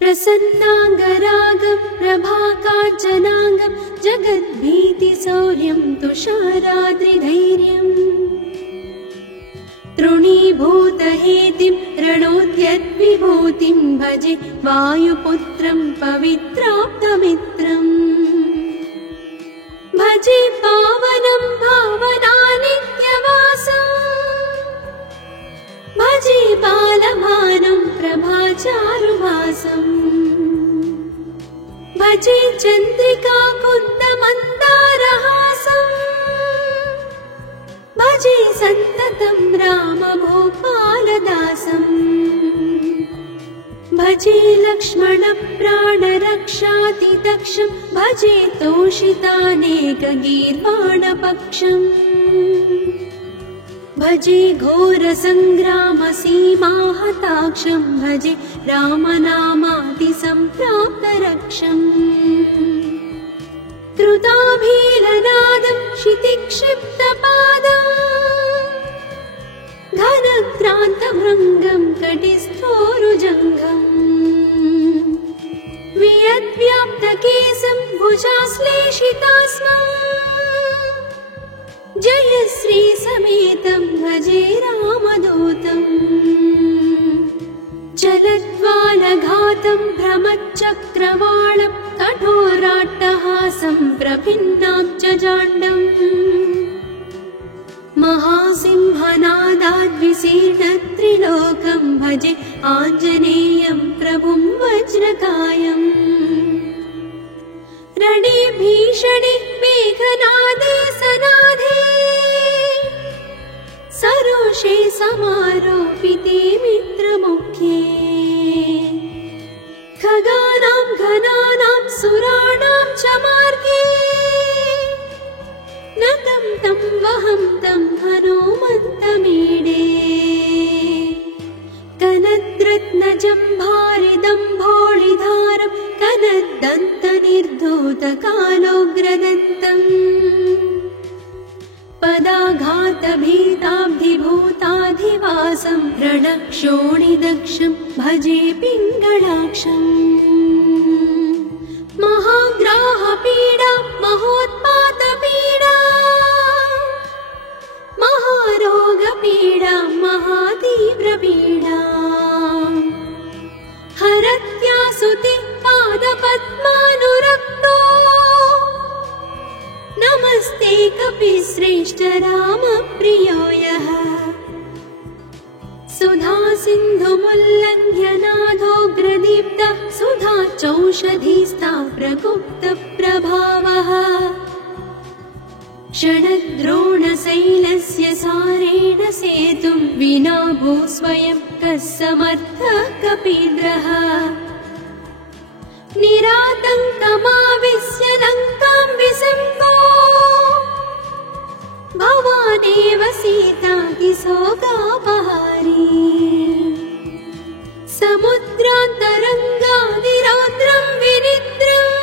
प्रसन्नाङ्गरागं प्रभाकाञ्चनाङ्गं जगद्भीतिशौर्यं तुषाराद्रिधैर्यम् तृणीभूतहेतिं रणोद्यद्विभूतिं भजे वायुपुत्रं पवित्राप्तमित्रम् भजे पावनं भावनानित्यवासम् भजे बालभानुं प्रभाचारुभासम् भजे चन्द्रिकाकुन्दमन्दारहासम् भजे सन्ततं रामभूपालदासम् भजे लक्ष्मणप्राणरक्षातिदक्षं भजे तोषितानेकगीर्वाणपक्षम् भजे घोरसङ्ग्रामसीमाहताक्षं भजे रामनामातिसम्प्राप्तरक्षम् कृताभीलनादं क्षितिक्षिप्तपादम् घनक्रान्तभृङ्गं कटिस्थोरुजङ्घम् वियद्व्याप्तकेशं भुजाश्लेषितास्मम् जयश्रीसमेतं भजे रामदूतम् जलज्वालघातं भ्रमच्चक्रवालं कठोराट्टहासं प्रभिन्नाब्जजाण्डम् महासिंहनादाद्विशीर्णत्रिलोकं भजे आञ्जनेयं प्रभुं वज्रकायम् रणे भीषणे मेघनादे सनादे सरोषे समारोपिते मित्रमुख्ये खगानां घनानां सुराणां च मार्गे नतं तं वहं तं हनुमन्तमीडे कनद्रत्नजम्भारिदम्भोळिधारं कनद्दन्तनिर्धूतकालोग्रदन्तम् पदाघातभीताब्धिभूताधिवासं रणक्षोणिदक्षं भजे पिङ्गळाक्षम् महाग्राहपीडा महोत्पातपीडा महारोगपीडा महातीव्रपीडा हरत्यासुते पादपद्मानुरक्तो नमस्ते कपिश्रेष्ठ रामप्रियो यः सुधा सिन्धुमुल्लङ्घ्य नाथोग्रदीप्तः सुधा चौषधीस्ता प्रगुप्तप्रभावः षडद्रोणशैलस्य सारेण सेतुं विना भूस्वयं कः समर्थः कपीन्द्रः निरातङ्कमाविश्य लङ्कां विसङ्गो भवानेव सीतातिशोकापहारी समुद्रान्तरङ्गादिरौद्रं विनिद्रम्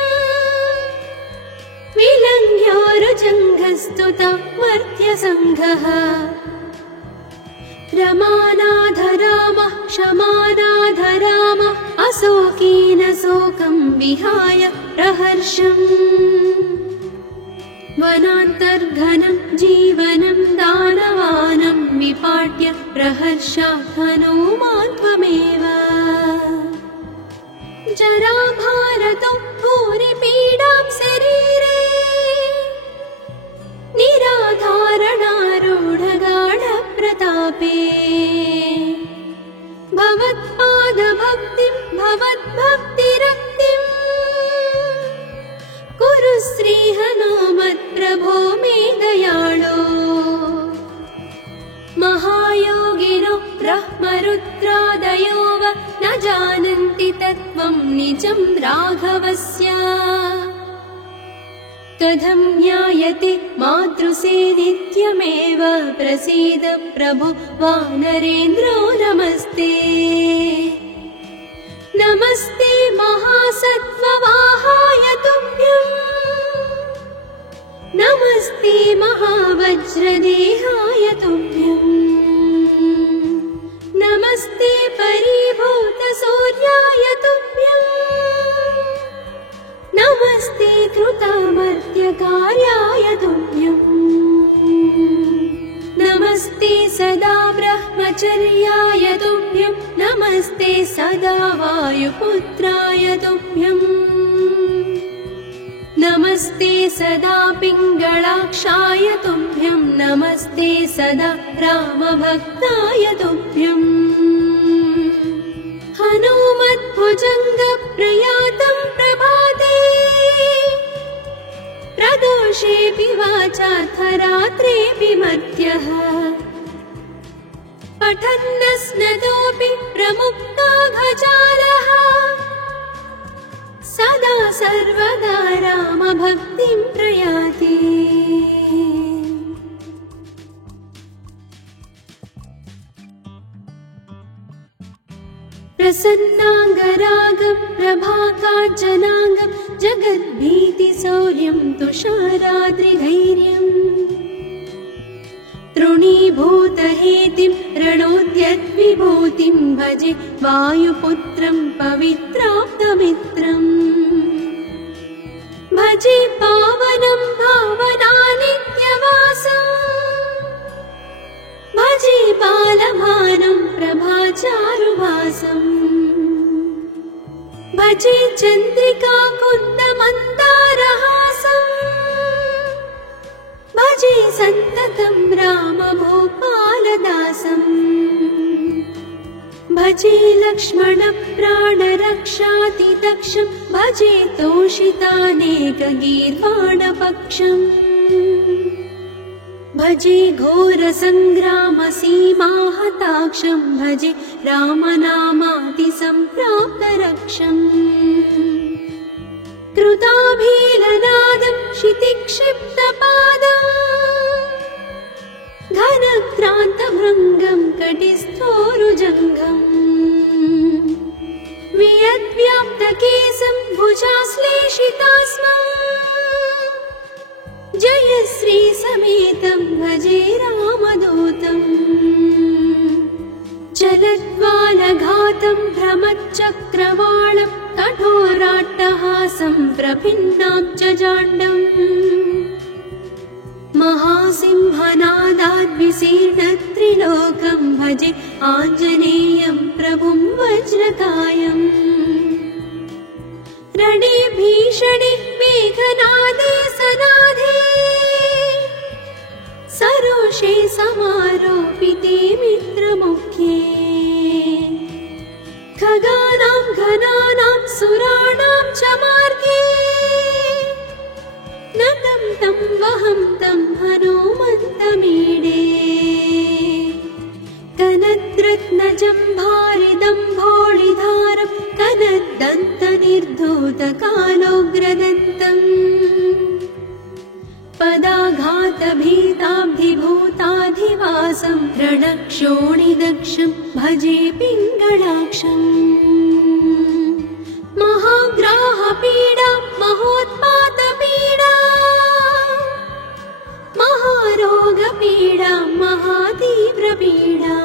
विलङ्घ्योरुजङ्घस्तुता मर्त्यसङ्घः रमानाधरामः क्षमानाधरामः अशोकेन शोकं विहाय प्रहर्षम् वनान्तर्घनं जीवनं दानवानं विपाट्य प्रहर्षात् हनूमान् त्वमेव जराभारतो भूरिपीडां शरीरे निराधारणारूढगाढप्रतापे भवत्पादभक्तिं भवद्भक्तिरक्तिम् कुरु श्रीहनुमत्प्रभो मे दयाळो महायोगिनो ब्रह्मरुद्रादयो वा न जानन्ति तत्त्वं निजं राघवस्य कथं ज्ञायते मातृसे नित्यमेव प्रसीद प्रभो वानरेन्द्रो नमस्ते नमस्ते महासत्त्ववाहाय तुभ्यम् नमस्ते महावज्रदेहाय तुभ्यम् नमस्ते परिभूतसूर्याय तुभ्यम् सर्वकार्याय तुभ्यम् नमस्ते सदा ब्रह्मचर्याय तुभ्यं नमस्ते सदा वायुपुत्राय तुभ्यम् नमस्ते सदा पिङ्गलाक्षाय तुभ्यं नमस्ते सदा रामभक्ताय तुभ्यम् हनुमद्भुजङ्गप्रयातं प्रभाते प्रदोषेऽपि वाचार्थरात्रेऽपि मध्यः पठन्नस्नतोऽपि प्रमुक्ताघजालः सदा सर्वदा रामभक्तिं प्रयाति प्रसन्नाङ्गरागं प्रभाकाञ्चनाङ्गं जगद्भीतिशौर्यं तुषाराद्रिधैर्यम् तृणीभूतहेतिं रणोद्यद्विभूतिं भजे वायुपुत्रं पवित्राप्तमित्रम् भजे पावनं भावनानित्यवासम् भजे बालभानं प्रभाचारुभासम् भजे चन्द्रिकाकुन्दमन्दारहासम् भजे सन्ततं रामभूपालदासम् भजे लक्ष्मणप्राणरक्षातिदक्षं भजे तोषितानेकगीर्वाणपक्षम् भजे घोरसङ्ग्रामसीमाहताक्षं भजे रामनामातिसम्प्राप्तरक्षम् कृताभीलनादं क्षितिक्षिप्तपादम् घनक्रान्तभृङ्गं कटिस्थोरुजङ्घम् वियद्व्याप्तकेशं भुजाश्लेषितास्मम् जयश्रीसमेतं भजे रामदूतम् चलद्वालघातं भ्रमच्चक्रवालं कठोराट्टहासं प्रभिन्नाब्जजाण्डम् महासिंहनादाद्विशीर्णत्रिलोकं भजे आञ्जनेयं प्रभुं वज्रकायम् रणे भीषणे मेघनादे सनादे सरोषे समारोपिते मित्रमुख्ये खगानां घनानां सुराणां च मार्गे नतं तं वहं तं हनुमन्तमीडे कनद्रत्नजम्भारिदम्भोळिधारं कनद्दन्तनिर्धूतकालोग्रदन्तम् पदाघातभीताब्धिभूताधिवासं रणक्षोणिदक्षं भजे पिङ्गलाक्षम् महाग्राहपीडा महोत्पातपीडा महारोगपीडा महातीव्रपीडा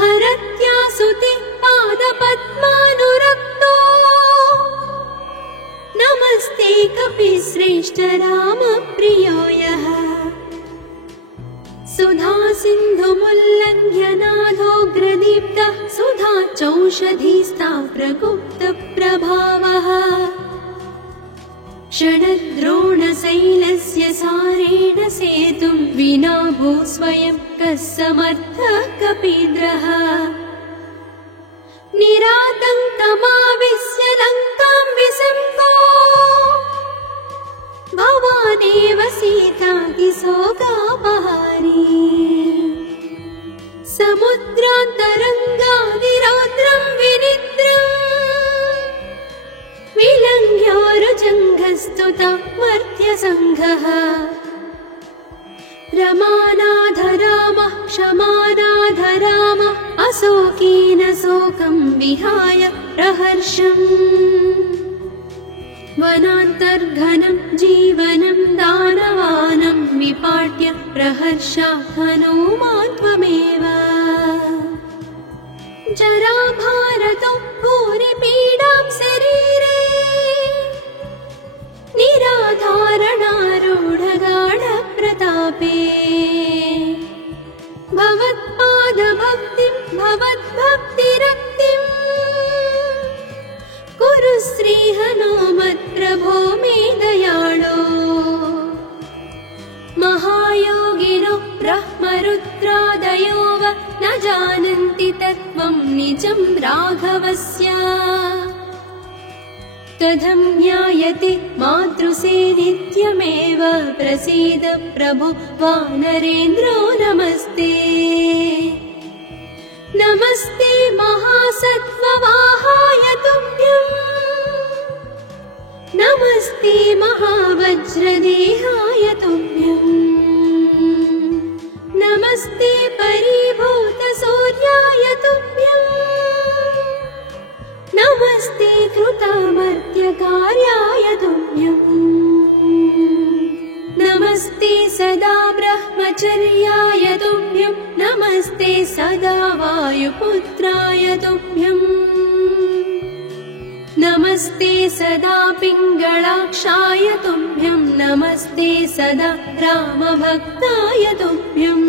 हरत्यासुते पादपद्मानुरक्तो नमस्ते कपिश्रेष्ठ रामप्रियो यः सुधा सिन्धुमुल्लङ्घ्य नाथोग्रदीप्तः सुधा चौषधीस्ता प्रगुप्तप्रभावः षडद्रोणशैलस्य सारेण सेतुं विना भूस्वयं कः समर्थः कपीन्द्रः निरातङ्कमाविश्य लङ्कां विसङ्गो भवानेव सीतातिशोकापहारी समुद्रान्तरङ्गादिरौद्रं विनिद्रम् विलङ्घ्योरुजङ्घस्तुता मर्त्यसङ्घः रमानाधरामः क्षमानाधरामः अशोकेन शोकं विहाय प्रहर्षम् वनान्तर्घनं जीवनं दानवानं विपाट्य प्रहर्षा हनुमान् त्वमेव जराभारतो भूरिपीडां शरीरे निजं राघवस्य कथं ज्ञायते मातृसेनित्यमेव प्रसीद प्रभो वानरेन्द्रो नमस्ते नमस्ते महासत्त्ववाहाय तुभ्यम् नमस्ते महावज्रदेहाय तुभ्यम् नमस्ते परिभूतसूर्याय तुभ्यम् नमस्ते कृतामर्त्यकार्याय तुभ्यम् नमस्ते सदा ब्रह्मचर्याय तुभ्यम् नमस्ते सदा वायुपुत्राय तुभ्यम् नमस्ते सदा पिङ्गळाक्षाय तुभ्यम् नमस्ते सदा रामभक्ताय तुभ्यम्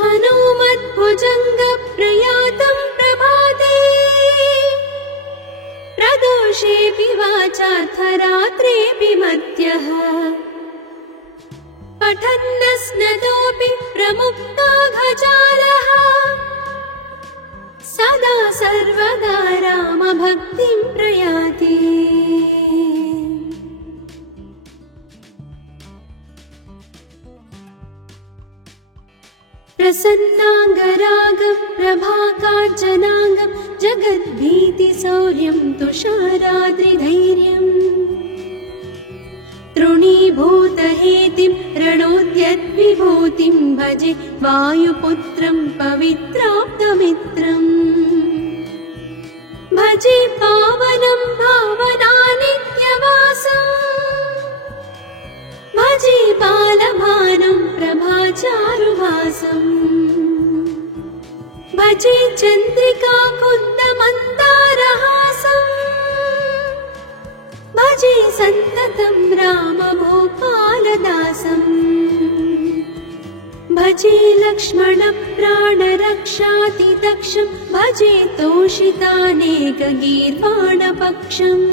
हनुमद्भुजङ्गप्रयातं प्रभाते प्रदोषेऽपि वाचार्थरात्रेऽपि मर्त्यः पठन्नस्नतोऽपि प्रमुक्ताघचारः सदा सर्वदा रामभक्तिं प्रयाति प्रसन्नाङ्गरागं प्रभाकाञ्चनाङ्गं जगद्भीतिशौर्यं तुषाराद्रिधैर्यम् तृणीभूतहेतिं रणोद्यद्विभूतिं भजे वायुपुत्रं पवित्राप्तमित्रम् भजे पावनं भावनानित्यवासम् भजे बालभानुं प्रभाचारुभासम् भजे चन्द्रिकाकुन्दमन्दारहासम् भजे सन्ततं रामभूपालदासम् भजे लक्ष्मणप्राणरक्षातिदक्षम् भजे तोषितानेकगीर्वाणपक्षम्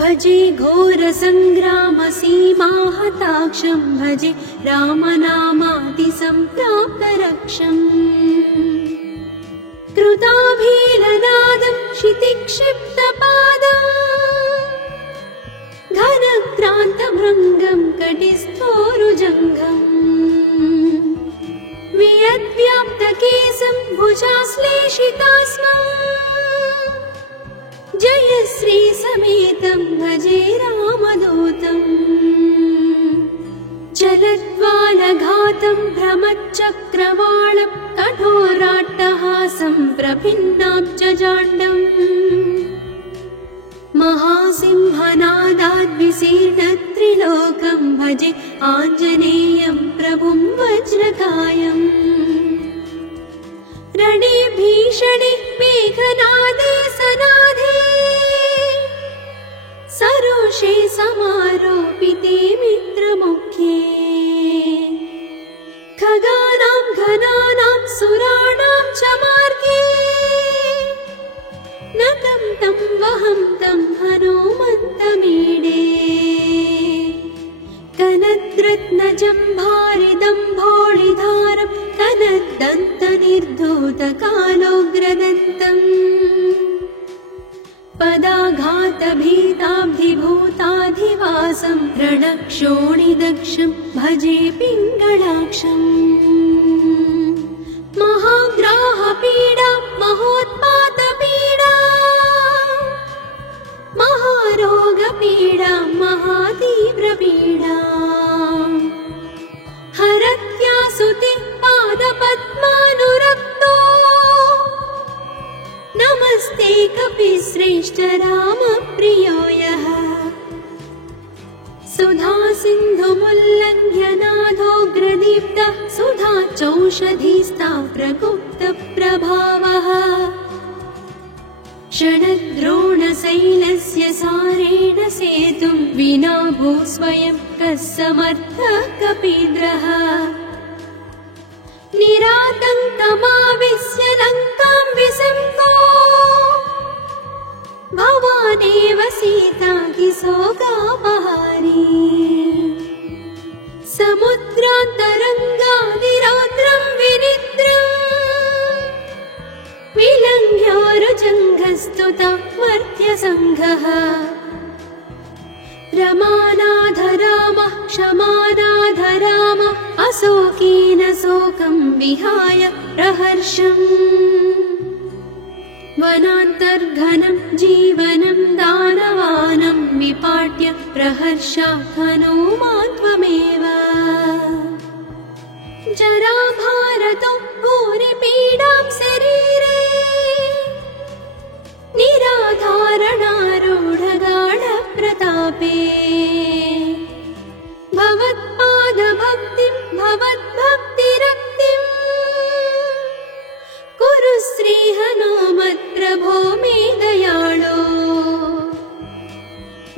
भजे घोरसङ्ग्रामसीमाहताक्षम् भजे रामनामातिसम्प्राप्तरक्षम् कृताभीलनादं क्षितिक्षिप्तपादम् घनक्रान्तभृङ्गं कटिस्थोरुजङ्घम् वियद्व्याप्तकेशं भुजाश्लेषितास्मम् जयश्रीसमेतं भजे रामदूतम् चलद्वालघातं भ्रमच्चक्रवालं कठोराट्टहासं प्रभिन्नाब्जजाण्डम् महासिंहनादाद्विशीर्णत्रिलोकं भजे आञ्जनेयं प्रभुं वज्रकायम् रणे भीषणे मेघनादे सनादे सरोषे समारोपिते मित्रमुख्ये खगानां घनानां सुराणां च मार्गे नतं तं वहं तं हनुमन्तमीडे कनद्रत्नजम्भारिदम्भोळिधारं कनद्दन्तनिर्धूतकालोग्रदन्तम् पदाघातभीताब्धिभूताधिवासं रणक्षोणिदक्षं भजे पिङ्गळाक्षम् महाग्राहपीडा महोत्पातपीडा महारोगपीडा महातीव्रपीडा हरत्यासुते पादपद्मानुरक्तो नमस्ते कपिश्रेष्ठ रामप्रियो यः सुधा सिन्धुमुल्लङ्घ्य नाथोग्रदीप्तः सुधा चौषधीस्ता प्रगुप्तप्रभावः षडद्रोणशैलस्य सारेण सेतुं विना भूस्वयं कः समर्थः कपीन्द्रः निरातङ्कमाविश्य लङ्कां विसम्पो भवानेव सीता हि शोकापहारी समुद्रान्तरङ्गादिरौद्रं विनिद्रम् प्रस्तुता मर्त्यसङ्घः रमानाधरामः क्षमानाधरामः अशोकेन शोकं विहाय प्रहर्षम् वनान्तर्घनं जीवनं दानवानं विपाट्य प्रहर्षात् हनूमान् त्वमेव जराभारतो भूरिपीडां शरीरे निराधारणारूढगाढप्रतापे भवत्पादभक्तिं भवद्भक्तिरक्तिं कुरु श्रीहनुमत्प्रभो मे दयाळो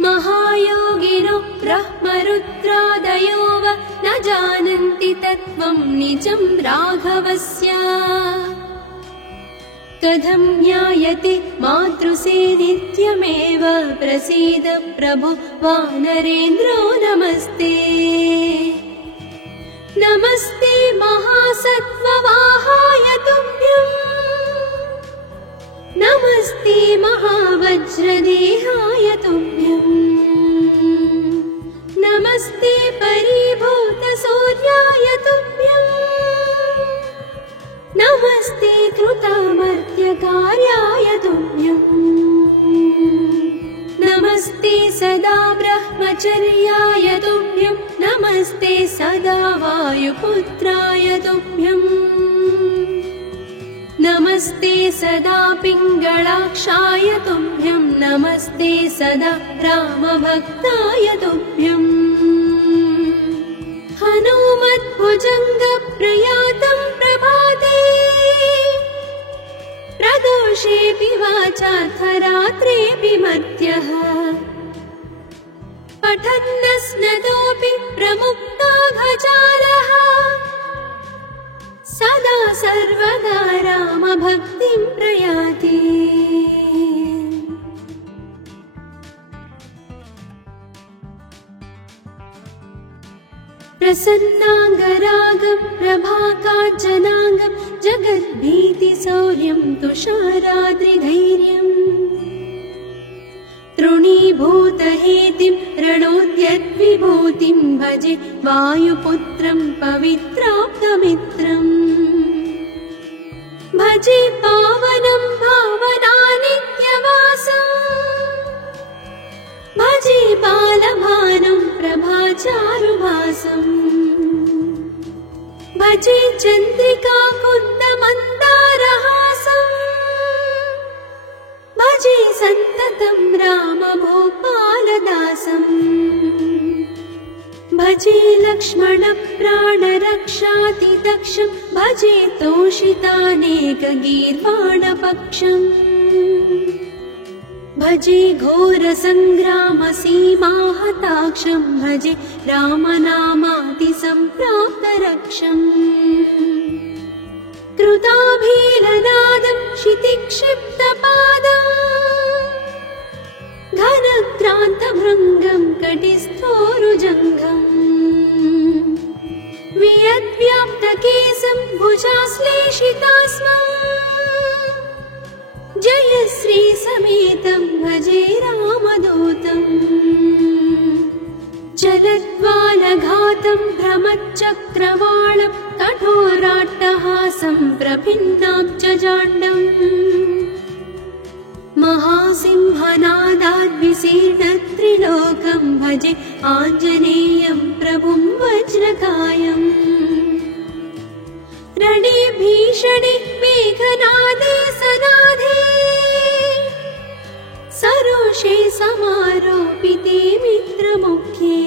महायोगिनो ब्रह्मरुद्रादयो वा न जानन्ति तत्त्वं निजं राघवस्य कथं ज्ञायते मातृसेदित्यमेव प्रसीद प्रभो वानरेन्द्रो नमस्ते नमस्ते महासत्त्ववाहाय तुभ्यं नमस्ते महावज्रदेहाय तुभ्यं नमस्ते परिभूतसूर्याय तुभ्यं नमस्ते कृतामर्त्यकार्याय तुभ्यं नमस्ते सदा ब्रह्मचर्याय तुभ्यं नमस्ते सदा वायुपुत्राय तुभ्यं नमस्ते सदा पिङ्गळाक्षाय तुभ्यं नमस्ते सदा रामभक्ताय तुभ्यं हनुमद्भुजङ्गप्रयातं प्रभाते प्रदोषेऽपि वाचार्थरात्रेऽपि मर्त्यः पठन्नस्नतोऽपि प्रमुक्ताघचारः सदा सर्वदा रामभक्तिं प्रयाति प्रसन्नाङ्गरागं प्रभाकाञ्चनाङ्गं जगद्भीतिशौर्यं तुषाराद्रिधैर्यम् तृणीभूतहेतिं रणोद्यद्विभूतिं भजे वायुपुत्रं पवित्राप्तमित्रम् भजे पावनं भावनानित्यवासम् भजे बालभानं प्रभाचारुभासम् भजे चन्द्रिकाकुन्दमन्दारहासम् भजे सन्ततं रामभूपालदासम् भजे लक्ष्मणप्राणरक्षातिदक्षं भजे तोषितानेकगीर्वाणपक्षम् भजे घोरसङ्ग्रामसीमाहताक्षं भजे रामनामातिसम्प्राप्तरक्षम् कृताभीलनादं क्षितिक्षिप्तपादम् घनक्रान्तभृङ्गं कटिस्थोरुजङ्घम् वियद्व्याप्तकेशं भुजाश्लेषितास्मम् जय श्री समेतं भजे रामदूतम् जलद्वालघातं भ्रमच्चक्रवालं कठोराट्टहासं प्रभिन्नाब्जजाण्डम् महासिंहनादाद्विशीर्णत्रिलोकं भजे आञ्जनेयं प्रभुं वज्रकायम् रणे भीषणे मेघनादे सनादे सरोषे समारोपिते मित्रमुख्ये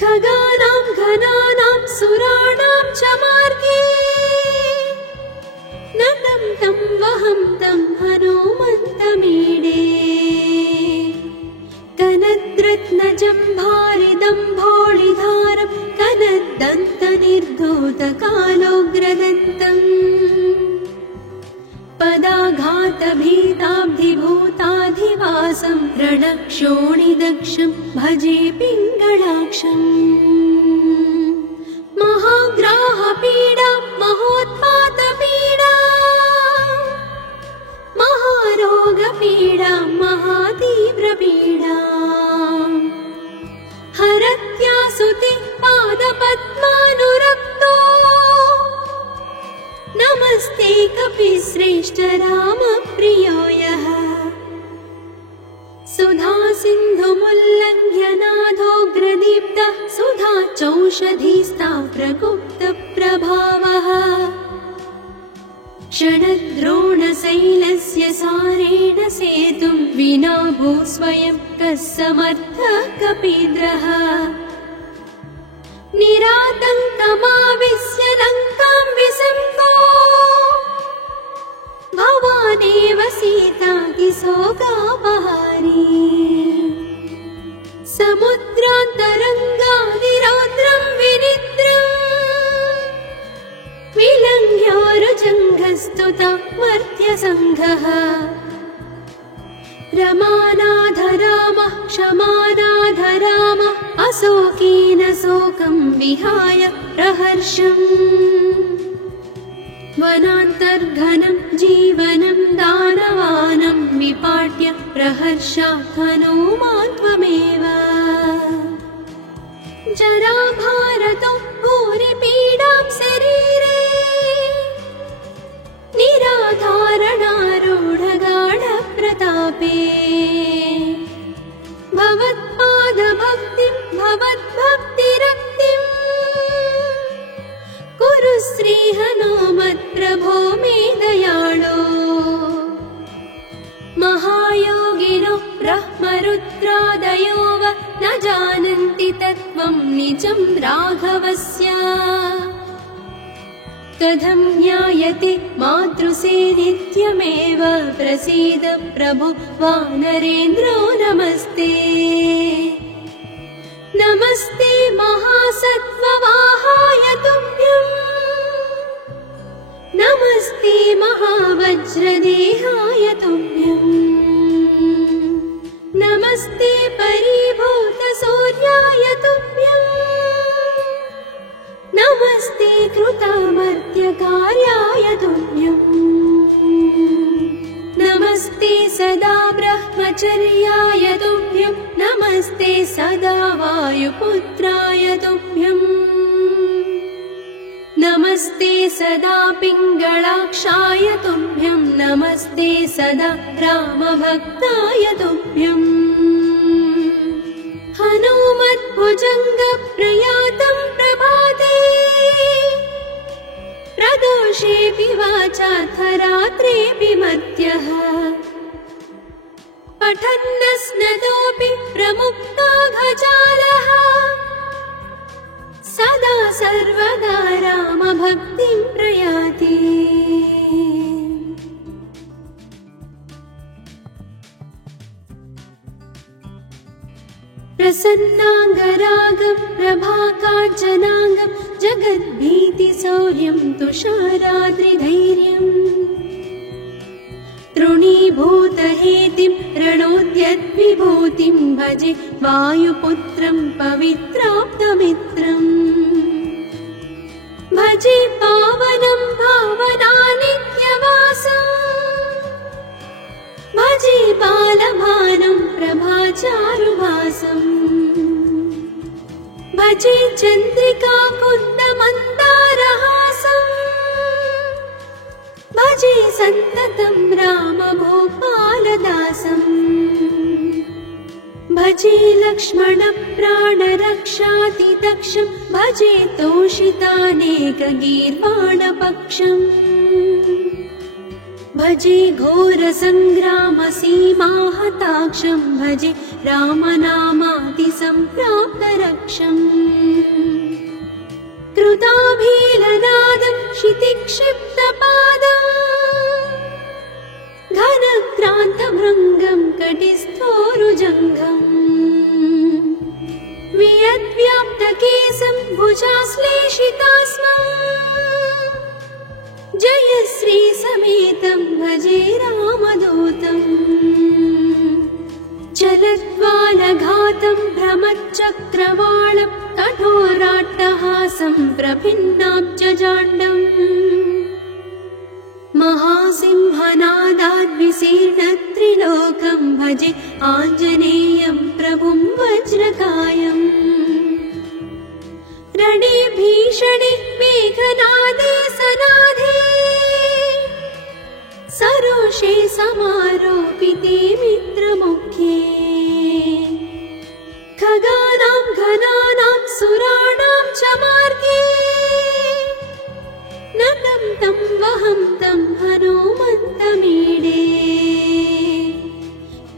खगानां घनानां सुराणां च मार्गे नतं तं वहं तं हनुमन्तमीडे कनद्रत्नजम्भारिदम्भोळिधारं कनद्दन्तनिर्धूतकालोग्रदन्तम् पदाघातभीताब्धिभूताधिवासं रणक्षोणिदक्षं भजे पिङ्गळाक्षम् महाग्राहपीडा महोत्पातपीडा पीडा हरत्यासुते पादपद्मानुरक्तो नमस्ते कपिश्रेष्ठ रामप्रियो यः सुधा सिन्धुमुल्लङ्घ्य नाथोऽग्रदीप्तः सुधा चौषधीस्ता प्रगुप्त प्रभावः षडद्रोणशैलस्य सारेण सेतुं विना भू स्वयं कः समर्थः कपीन्द्रः निरातङ्कमाविश्य लङ्कां विसङ्गो भवानेव सीतातिशोकापहारी समुद्रान्तरङ्गादिरौद्रं विनिद्रम् विलङ्घ्योरुजङ्घस्तुता मर्त्यसङ्घः रमानाधरामः क्षमानाधरामः अशोकेन शोकं विहाय प्रहर्षम् वनान्तर्घनं जीवनं दानवानं विपाट्य प्रहर्षात् हनूमान् त्वमेव जराभारतो भूरिपीडां शरीरे निराधारणारूढगाढप्रतापे भवत्पादभक्तिं भवद्भक्तिरक्तिम् कुरु श्रीहनुमत्प्रभो मे दयाळो महायोगिनो ब्रह्मरुद्रादयो वा न जानन्ति तत्त्वं निजं राघवस्य कथं ज्ञायते मातृसेनित्यमेव प्रसीद प्रभो वानरेन्द्रो नमस्ते नमस्ते महासत्त्ववाहाय तुभ्यम् नमस्ते महावज्रदेहाय तुभ्यम् नमस्ते परिभूतसूर्याय तुभ्यम् नमस्ते कृतामर्त्यकार्याय तुभ्यम् नमस्ते सदा ब्रह्मचर्याय तुभ्यम् नमस्ते सदा वायुपुत्राय तुभ्यम् नमस्ते सदा पिङ्गळाक्षाय तुभ्यम् नमस्ते सदा रामभक्ताय तुभ्यम् हनुमद्भुजङ्गप्रयातं प्रभाते प्रदोषेऽपि वाचार्थरात्रेऽपि मर्त्यः पठन्नस्नतोऽपि प्रमुक्ताघजालः सदा सर्वदा रामभक्तिं प्रयाति प्रसन्नाङ्गरागं प्रभाकाञ्चनाङ्गं जगद्भीतिशौर्यं तुषाराद्रिधैर्यम् तृणीभूतहेतिं रणोद्यद्विभूतिं भजे वायुपुत्रं पवित्राप्तमित्रम् भजे पावनं भावनानित्यवासम् भजे बालभानुं प्रभाचारुभासम् भजे चन्द्रिकाकुन्दमन्दारहासम् भजे सन्ततं रामभूपालदासम् भजे लक्ष्मणप्राणरक्षातिदक्षम् भजे तोषितानेकगीर्वाणपक्षम् भजे घोरसङ्ग्रामसीमाहताक्षम् भजे रामनामातिसम्प्राप्तरक्षम् कृताभीलनादं क्षितिक्षिप्तपादम् घनक्रान्तभृङ्गं कटिस्थोरुजङ्घम् वियद्व्याप्तकेशं भुजाश्लेषितास्मम् जय श्री समेतं भजे रामदूतम् चलद्वालघातं भ्रमच्चक्रवालं कठोराट्टहासं प्रभिन्नाब्जजाण्डम् महासिंहनादाद्विशीर्णत्रिलोकं भजे आञ्जनेयं प्रभुं वज्रकायम् रणे भीषणे मेघनादे सनादे सरोषे समारोपिते मित्रमुख्ये खगानां घनानां सुराणां च मार्गे नतं तं वहं तं हनुमन्तमीडे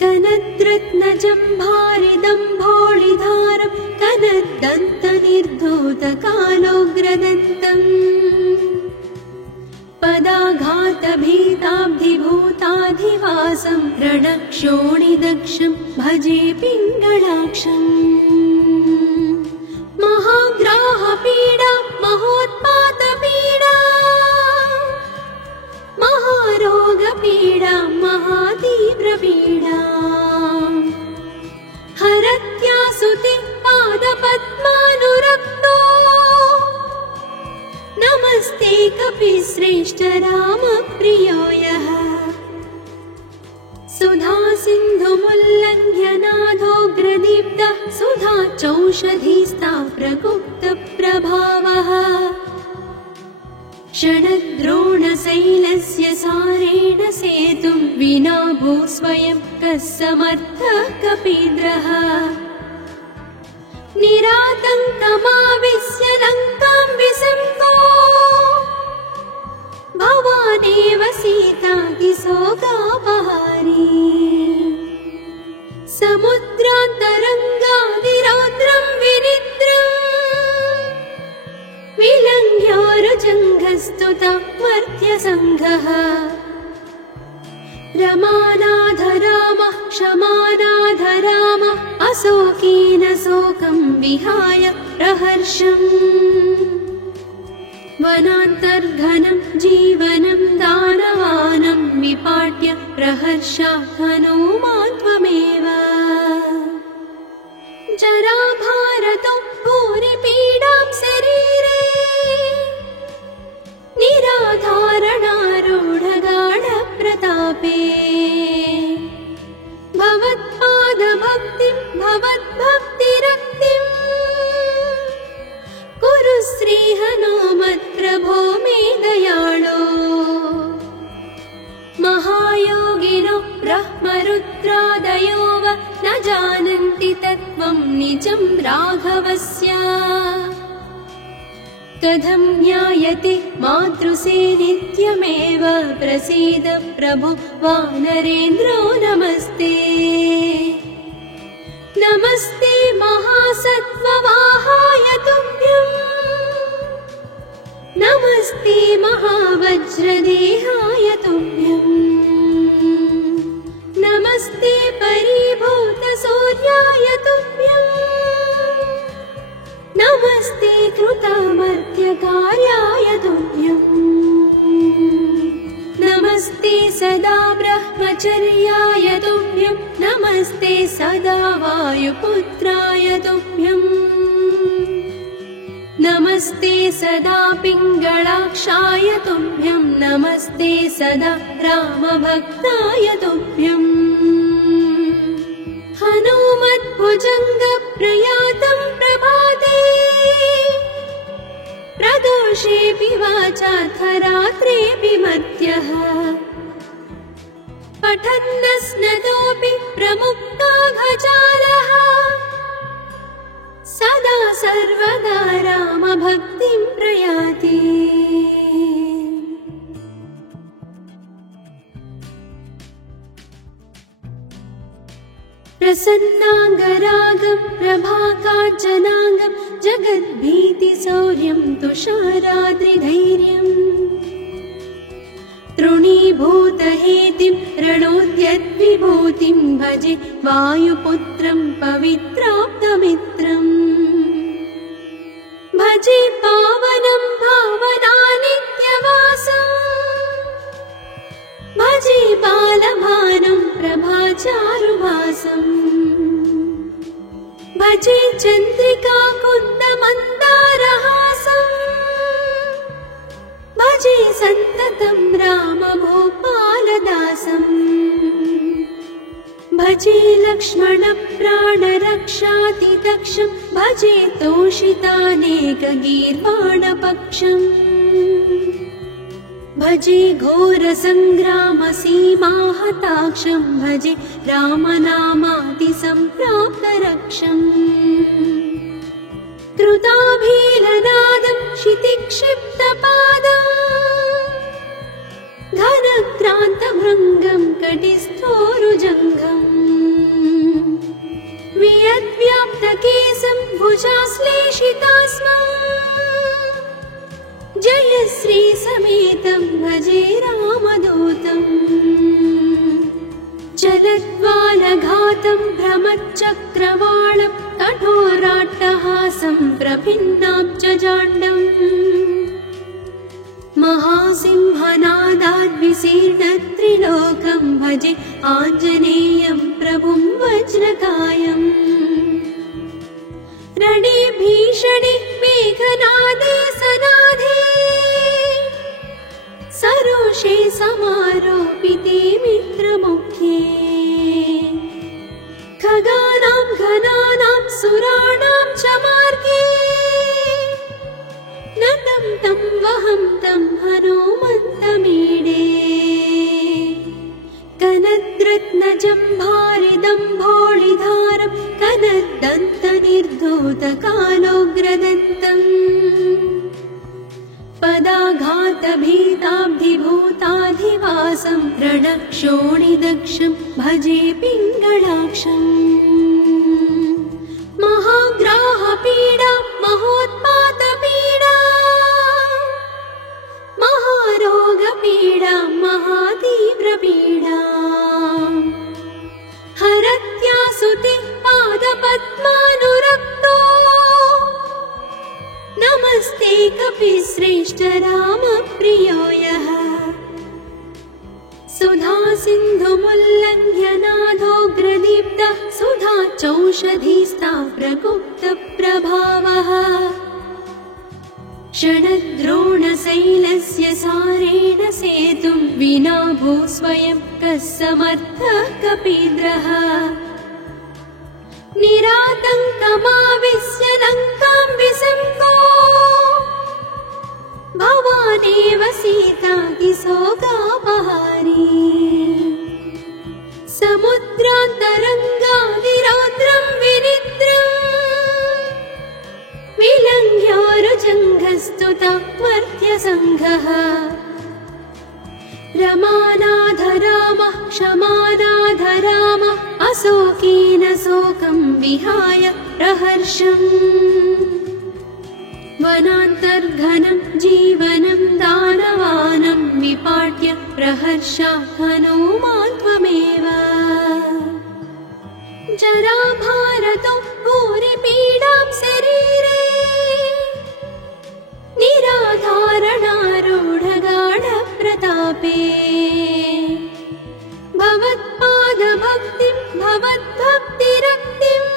कनद्रत्नजम्भारिदम्भोळिधारं कनद्दन्तनिर्धूतकालोग्रदन्तम् पदाघातभीताब्धिभूताधिवासं रणक्षोणिदक्षं भजे पिङ्गळाक्षम् महाग्राहपीडा महोत्पातपीडा महारोगपीडा महातीव्रपीडा हरत्यासुते पादपद्मानुरक्तो नमस्ते कपिश्रेष्ठ रामप्रियो यः सुधा सिन्धुमुल्लङ्घ्य नाथोग्रदीप्तः सुधा चौषधीस्ता प्रगुप्तप्रभावः षडद्रोणशैलस्य सारेण सेतुं विना भूस्वयं कः समर्थः कपीन्द्रः निरातङ्कमाविश्य लङ्कां विसृङ्गो भवानेव सीतातिशोकापहारी समुद्रान्तरङ्गादिरौद्रं विनिद्रम् विलङ्घ्योरुजङ्घस्तुता मर्त्यसङ्घः रमानाथ रामः क्षमानाथ रामः अशोकेन शोकं विहाय प्रहर्षम् वनान्तर्घनं जीवनं दानवानं विपाट्य प्रहर्षात् हनुमान् त्वमेव जराभारतो भूरिपीडां शरीरे निराधारणारूढगाढप्रतापे भवत्पादभक्तिं भवद्भक्तिरक्तिम् कुरु श्रीहनुमत्प्रभो मे दयाळो महायोगिनो ब्रह्मरुद्रादयो वा न जानन्ति तत्त्वं निजं राघवस्य कथं ज्ञायते मातृसे नित्यमेव प्रसीद प्रभो वानरेन्द्रो नमस्ते नमस्ते महासत्त्ववाहाय तुभ्यम् नमस्ते महावज्रदेहाय तुभ्यम् नमस्ते परिभूतसूर्याय तुभ्यम् नमस्ते कृतामर्त्यकार्याय तुभ्यम् नमस्ते सदा ब्रह्मचर्याय तुभ्यं नमस्ते सदा वायुपुत्राय तुभ्यम् नमस्ते सदा पिङ्गळाक्षाय तुभ्यं नमस्ते सदा रामभक्ताय तुभ्यम् हनुमद्भुजङ्गप्रयातं प्रभाते प्रदोषेऽपि वाचार्थरात्रेऽपि मर्त्यः पठन्नस्नतोऽपि प्रमुक्ताघचालः सदा सर्वदा रामभक्तिं प्रयाति प्रसन्नाङ्गरागं प्रभाकाञ्चनाङ्गं जगद्भीतिशौर्यं तुषाराद्रिधैर्यम् तृणीभूतहेतिं रणोद्यद्विभूतिं भजे वायुपुत्रं पवित्राप्तमित्रम् भजे पावनं भावनानित्यवासम् भजे बालभानं प्रभाचारुभासम् भजे चन्द्रिकाकुन्दमन्दारहासम् भजे सन्तत सततं रामभूपालदासम् भजे लक्ष्मणप्राणरक्षातिदक्षं भजे तोषितानेकगीर्वाणपक्षम् भजे घोरसङ्ग्रामसीमाहताक्षं भजे रामनामातिसम्प्राप्तरक्षम् कृताभीलनादं क्षितिक्षिप्तपादम् घनक्रान्तभृङ्गं कटिस्थोरुजङ्घम् वियद्व्याप्तकेशं भुजाश्लेषितास्मम् जयश्रीसमेतं भजे रामदूतम् चलद्वालघातं भ्रमच्चक्रवालं कठोराट्टहासं प्रभिन्नाब्जजाण्डम् महासिंहनादाद्विशीर्णत्रिलोकं भजे आञ्जनेयं प्रभुं वज्रकायम् रणे भीषणे मेघनादे सनादे सरोषे समारोपिते मित्रमुख्ये खगानां घनानां सुराणां च मार्गे नतं तं वहं तं हनुमन्तमीडे कनद्रत्नजम्भारिदम्भोळिधारं कनद्दन्तनिर्धूतकालोग्रदन्तम् पदाघातभीताब्धिभूताधिवासं रणक्षोणिदक्षं भजे पिङ्गळाक्षम् महाग्राहपीडा महोत्पातपीडा महारोगपीडा महातीव्रपीडा हरत्यासुते पादपद्मानुरक्तो नमस्ते कपिश्रेष्ठ रामप्रियो यः सुधा सिन्धुमुल्लङ्घ्य नादोग्रदीप्तः सुधा चौषधीस्ता प्रगुप्तप्रभावः षडद्रोणशैलस्य सारेण सेतुं विना भूस्वयं कः समर्थः कपीन्द्रः निरातङ्कमाविश्य लङ्कां विसङ्गो भवानेव सीतातिशोकापहारी समुद्रान्तरङ्गादिरौद्रं विनिद्रम् विलङ्घ्योरुजङ्घस्तुता मर्त्यसङ्घः रमानाधरामः क्षमानाधरामः अशोकेन शोकं विहाय प्रहर्षम् वनान्तर्घनं जीवनं दानवानं विपाट्य प्रहर्षात् हनुमान् त्वमेव जराभारतो भूरिपीडां शरीरे निराधारणारूढगाढप्रतापे भवत्पादभक्तिं भवद्भक्तिरक्तिम्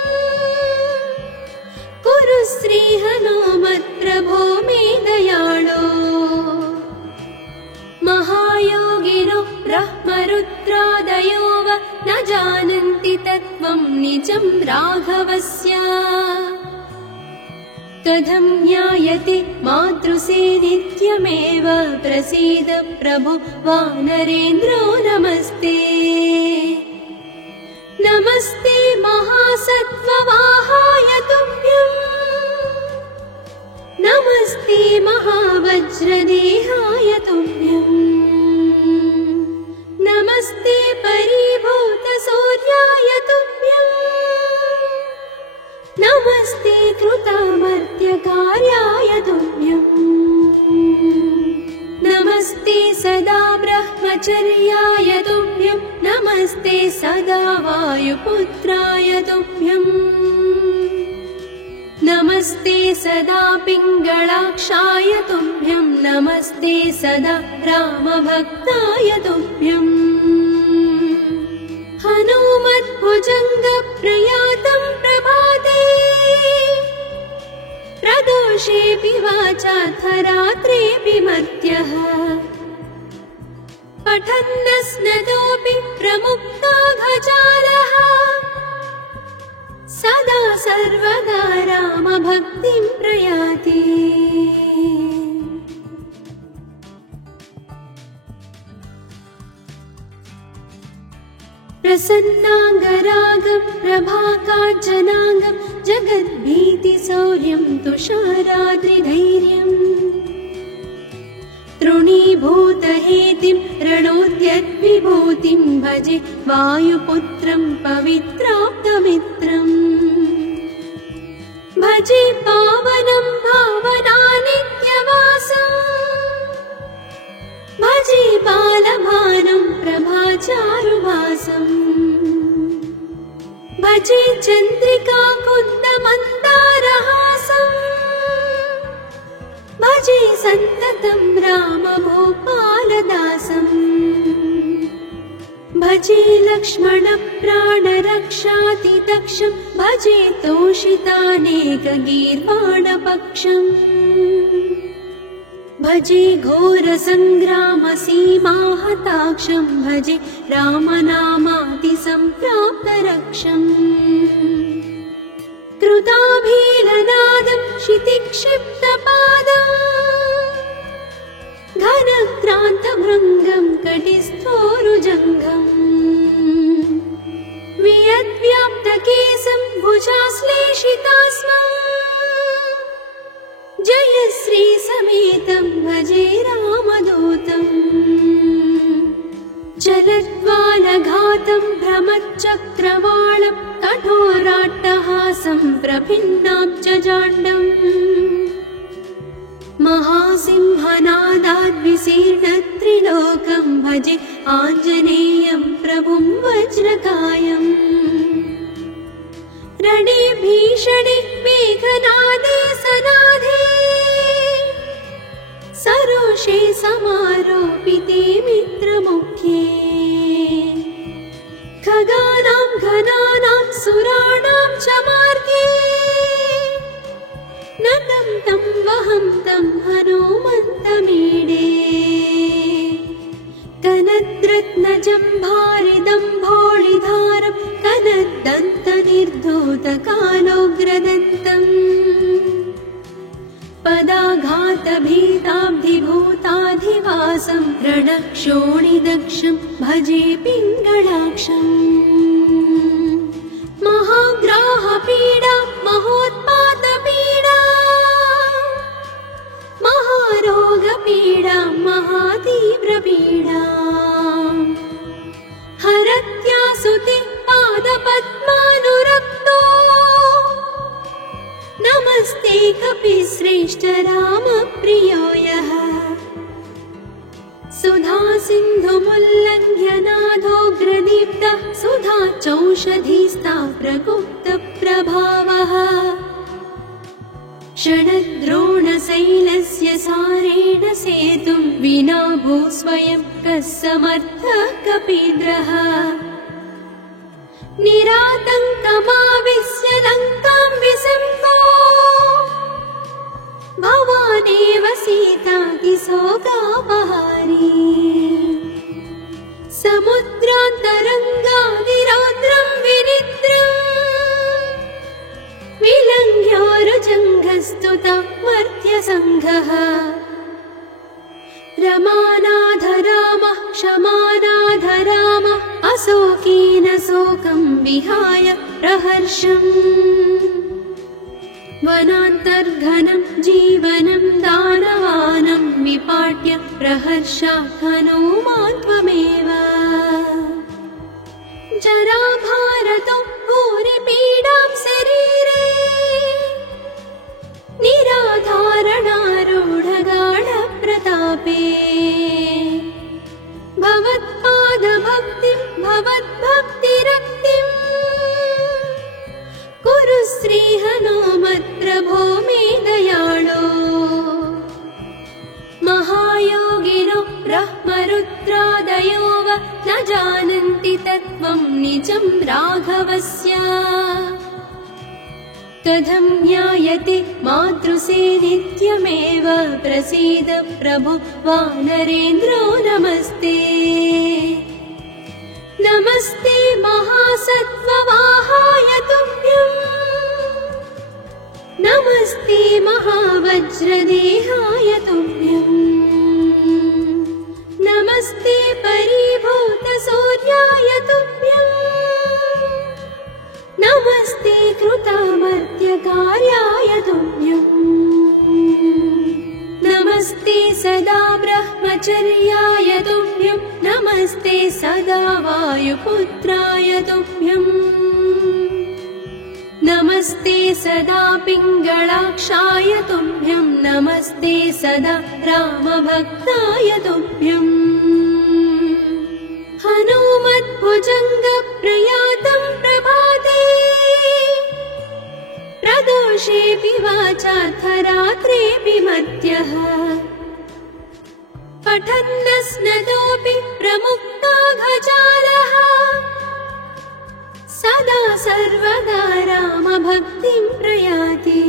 कुरु श्रीहनुमत्प्रभो मे दयाळो महायोगिनो ब्रह्मरुद्रादयो वा न जानन्ति तत्त्वं निजं राघवस्य कथं ज्ञायते मातृसे नित्यमेव प्रसीद प्रभो वानरेन्द्रो नमस्ते नमस्ते महासत्त्ववाहाय तुभ्यम् नमस्ते महावज्रदेहाय तुभ्यम् नमस्ते परिभूतसूर्याय तुभ्यम् नमस्ते कृतामर्त्यकार्याय तुभ्यम् नमस्ते सदा ब्रह्मचर्याय तुभ्यं नमस्ते सदा वायुपुत्राय तुभ्यम् नमस्ते सदा पिङ्गळाक्षाय तुभ्यं नमस्ते सदा रामभक्ताय तुभ्यम् हनुमद्भुजङ्गप्रयातं प्रभाते प्रदोषेऽपि वाचाथ रात्रेऽपि मर्त्यः पठन्नस्नतोऽपि प्रमुक्ताघजालः सदा सर्वदा रामभक्तिं प्रयाति। प्रसन्नाङ्गरागं प्रभाकाञ्चनाङ्गं जगद्भीतिशौर्यं तुषाराद्रिधैर्यम् तृणीभूतहेतिं रणोद्यद्विभूतिं भजे वायुपुत्रं पवित्राप्तमित्रम् भजे पावनं भावनानित्यवासम् भजे बालभानं प्रभाचारुभासम् भजे चन्द्रिकाकुन्दमन्दारहासम् भजे सन्ततं रामभूपालदासम् भजे लक्ष्मणप्राणरक्षातिदक्षं भजे तोषितानेकगीर्वाणपक्षम् भजे घोरसङ्ग्रामसीमाहताक्षं भजे रामनामातिसम्प्राप्तरक्षम् कृताभीलनादं क्षितिक्षिप्तपादम् घनक्रान्तभृङ्गं कटिस्थोरुजङ्घम् वियद्व्याप्तकेशं भुजाश्लेषितास्मम् जयश्रीसमेतं भजे रामदूतम् जलद्वालघातं भ्रमच्चक्रवालं कठोराट्टहासं प्रभिन्नाब्जजाण्डम् महासिंहनादाद्विशीर्णत्रिलोकं भजे आञ्जनेयं प्रभुं वज्रकायम् रणे भीषणे मेघनादे सनादे सरोषे समारोपिते मित्रमुख्ये खगानां घनानां सुराणां च मार्गे नतं तं वहं तं हनुमन्तमीडे कनद्रत्नजम्भारिदम्भोळिधारं कनद्दन्तनिर्धूतकालोग्रदन्तम् पदाघातभीताब्धिभूताधिवासं रणक्षोणिदक्षं भजे पिङ्गळाक्षम् महाग्राहपीडा महोत्पातपीडा महारोगपीडा महातीव्रपीडा हरत्यासुते पादपद्मानुरक्तो नमस्ते कपिश्रेष्ठ रामप्रियो यः सुधा सिन्धुमुल्लङ्घ्य नाथोग्रदीप्तः सुधा चौषधीस्ता प्रगुप्तप्रभावः षडद्रोणशैलस्य सारेण सेतुं विना भूस्वयं कः समर्थः कपीन्द्रः निरातङ्कमाविश्य लङ्कां विसिम्हो भवानेव सीतातिशोकापहारी समुद्रान्तरङ्गादिरौद्रं विनिद्रम् विलङ्घ्योरुजङ्घस्तुता मर्त्यसङ्घः रमानाथ रामः क्षमानाथ रामः अशोकेन शोकं विहाय प्रहर्षम् वनान्तर्घनं जीवनं दानवानं विपाट्य प्रहर्षात् हनूमान् त्वमेव जराभारतो भूरिपीडां शरीरे निराधारणारूढगाढप्रतापे भवत्पादभक्तिं भवद्भक्तिरक्तिम् कुरु श्रीहनुमत्प्रभो मे दयाळो महायोगिनो ब्रह्मरुद्रादयो वा न जानन्ति तत्त्वं निजं राघवस्य कथं ज्ञायते मातृसे नित्यमेव प्रसीद प्रभो वानरेन्द्रो नमस्ते नमस्ते महासत्त्ववाहाय तुभ्यम् नमस्ते महावज्रदेहाय तुभ्यम् नमस्ते परिभूतसूर्याय तुभ्यम् नमस्ते कृतामर्त्यकार्याय तुभ्यम् नमस्ते सदा ब्रह्मचर्याय तुभ्यम् नमस्ते सदा वायुपुत्राय तुभ्यम् नमस्ते सदा पिङ्गळाक्षाय तुभ्यम् नमस्ते सदा रामभक्ताय तुभ्यम् हनुमद्भुजङ्गप्रयातं प्रभाते प्रदोषेऽपि वाचार्थरात्रेऽपि मध्यः पठन्नस्नतोऽपि प्रमुक्ताघजालः सदा सर्वदा रामभक्तिं प्रयाति।